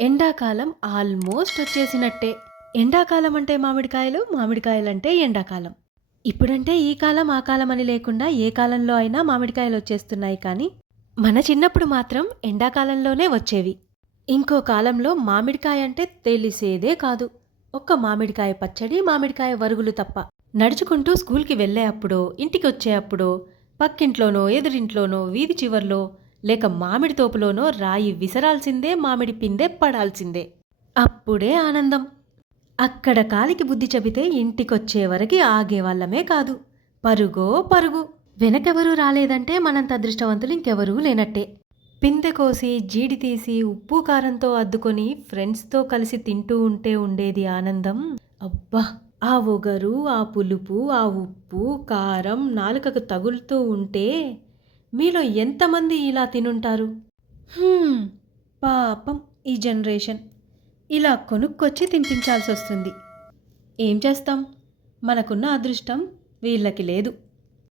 ఎండాకాలం ఆల్మోస్ట్ వచ్చేసినట్టే. ఎండాకాలం అంటే మామిడికాయలు, మామిడికాయలంటే ఎండాకాలం. ఇప్పుడంటే ఈ కాలం, ఆ కాలం అని లేకుండా ఏ కాలంలో అయినా మామిడికాయలొచ్చేస్తున్నాయి కానీ, మన చిన్నప్పుడు మాత్రం ఎండాకాలంలోనే వచ్చేవి. ఇంకో కాలంలో మామిడికాయ అంటే తెలిసేదే కాదు. ఒక్క మామిడికాయ పచ్చడి, మామిడికాయ వరుగులు తప్ప. నడుచుకుంటూ స్కూల్‌కి వెళ్ళే అప్పుడో, ఇంటికొచ్చే అప్పుడో, పక్కింట్లోనో, ఎదురింట్లోనో, వీధి చివర్లో లేక మామిడి తోపులోనో రాయి విసరాల్సిందే, మామిడి పిందె పడాల్సిందే. అప్పుడే ఆనందం. అక్కడ కాలికి బుద్ధి చెబితే ఇంటికొచ్చే వరకి ఆగేవాళ్ళమే కాదు. పరుగో పరుగు. వెనకెవరూ రాలేదంటే మనంత అదృష్టవంతులు ఇంకెవరూ లేనట్టే. పిందె కోసి, జీడి తీసి, ఉప్పు కారంతో అద్దుకొని ఫ్రెండ్స్‌తో కలిసి తింటూ ఉంటే ఉండేది ఆనందం. అబ్బా! ఆ ఒగరు, ఆ పులుపు, ఆ ఉప్పు, కారం నాలుకకు తగులుతూ ఉంటే మీలో ఎంతమంది ఇలా తినుంటారు? హ్మ్. పాపం ఈ జనరేషన్. ఇలా కొనుక్కొచ్చి తినిపించాల్సొస్తుంది. ఏం చేస్తాం? మనకున్న అదృష్టం వీళ్ళకి లేదు.